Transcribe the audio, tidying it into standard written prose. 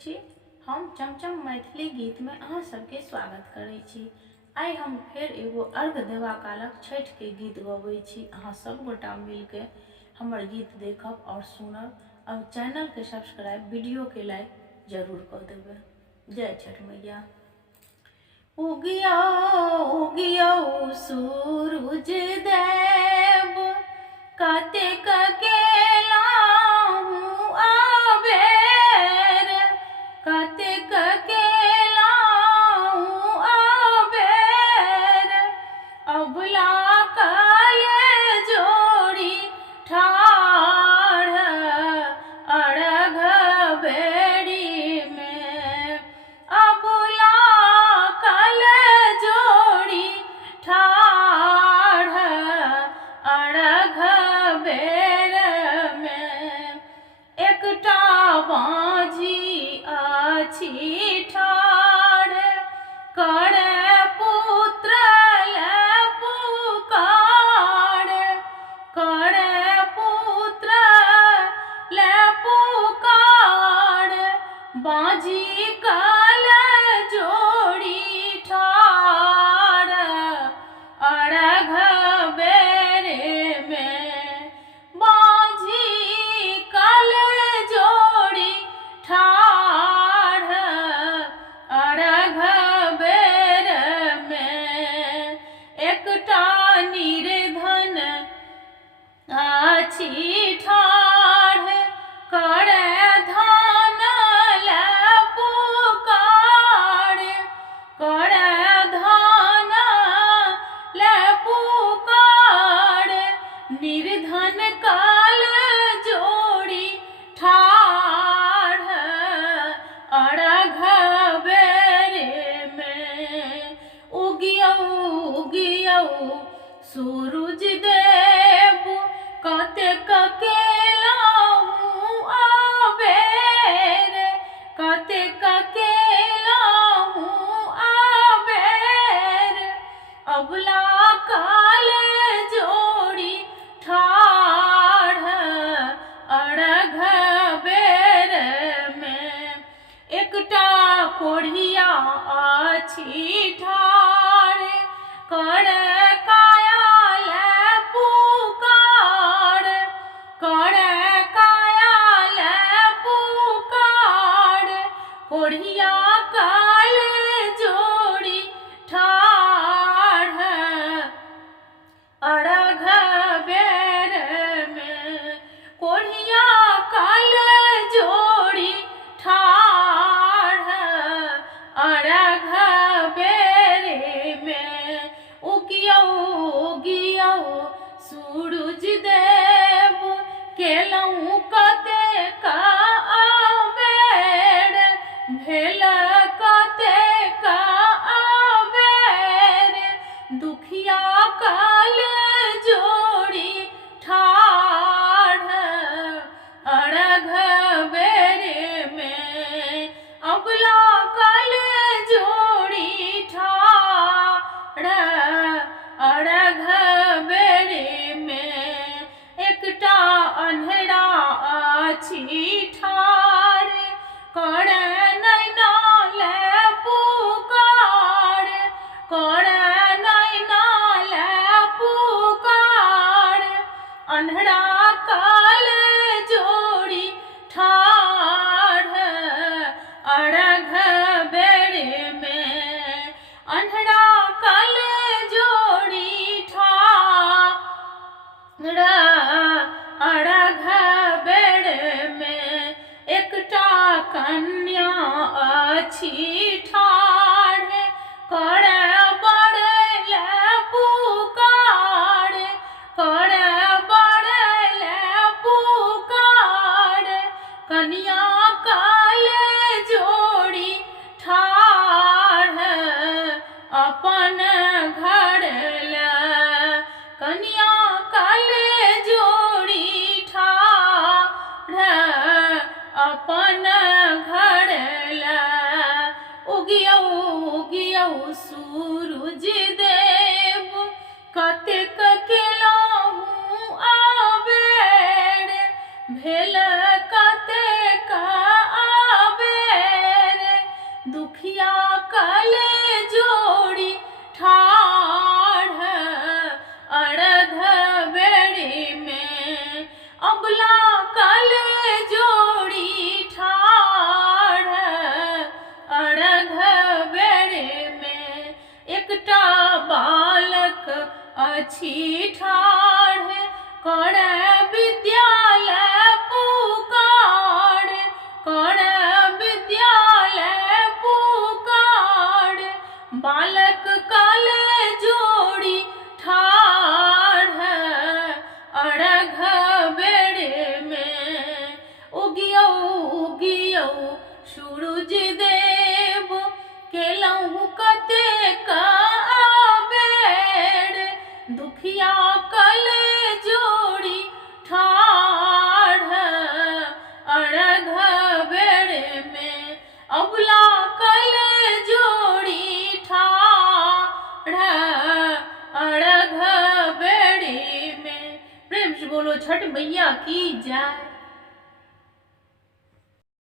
छी। हम चमचम मैथिली गीत में अहाँ सबके स्वागत करै छी। आई हम फेर एगो अर्घ देवा कालक छठ के गीत गबै छी। अहाँ सब गोटा मिल के हमर गीत देखब और सुनब। और चैनल के सब्सक्राइब, वीडियो के लाइक जरूर कर देबै। जय छठ मैया। उगियो उगियो सूरज देव, कतेक केलाहु आबेर, कतेक केलाहु आबेर, अबला काले जोड़ी ठाढ़ अर्घ बेड़ी में, अबला काले जोड़ी ठाढ़ अर्घ बेर में, एकटा बाँझी अछि ठाढ़, करे पुत्र ले पुकार, करे पुत्र ले पुकार, बाँझी काले जोड़ी ठाढ़ अर्घ बेरे में, बाँझी काले जोड़ी ठाढ़ अर्घ बेर में, एकटा निर्धन अछि ठाढ़, करे धान ले पुकार, करे धान ले पुकार, निर्धन काल जोड़ी ठाढ़ अर्घ बेरे में, उगियो उगियो सूरज देव, कतेक केलाहु आबेर, कतेक केलाहु आबेर, अबला काले जोड़ी ठाढ़ अर्घ बेर में, एकटा कोढ़िया अछि ठाढ़, करे काया ले पुकार, करे काया ले पुकार, कोढ़िया काले जोड़ी ठाढ़ अर्घ बेर में, कोढ़िया काले जोड़ी ठाढ़ अर्घ बेरे में, उगियो उगियो सूरज देव, केलहुँ कतेक आबेर, भेल कतेक आबेर, दुखिया काले जोड़ी ठाढ़ अर्घ बेरे में, अबला काले जोड़ी ठाढ़ अर्घ बेरे में, एकटा अन्हरा अछि ठाढ़, करे नैना ले पुकार, करे नैना ले पुकार, अन्हरा काले जोड़ी ठाढ़ अर्घ बेरे में, अन्हरा काले जोड़ी ठाढ़ अर्घ बेर में, एकटा कन्या अछि ठाढ़, करे बड़ ले पुकार, करे बड़ ले पुकार, कन्या काले जोड़ी ठाढ़ अपन घर ले, कन्या काले जोड़ी ठाढ़ अपन घर ले, उगियो उगियो सूरज देव, कतेक केलाहु आबेर, भेल कतेक आबेर, अछि ठाढ़ कण विद्यालय पुकार, कण विद्यालय पुकार। बालक काले जोड़ी ठाढ़ अड़घ बेड़े में। उगियो उगियो सूरज देव केलहु कतेक बेर। दुखिया कले जोड़ी ठाढ़ अड़घ बेड़े में। अबला कले जोड़ी ठाढ़ अड़घ बेड़े में। प्रेम से बोलो छठ मैया की जय।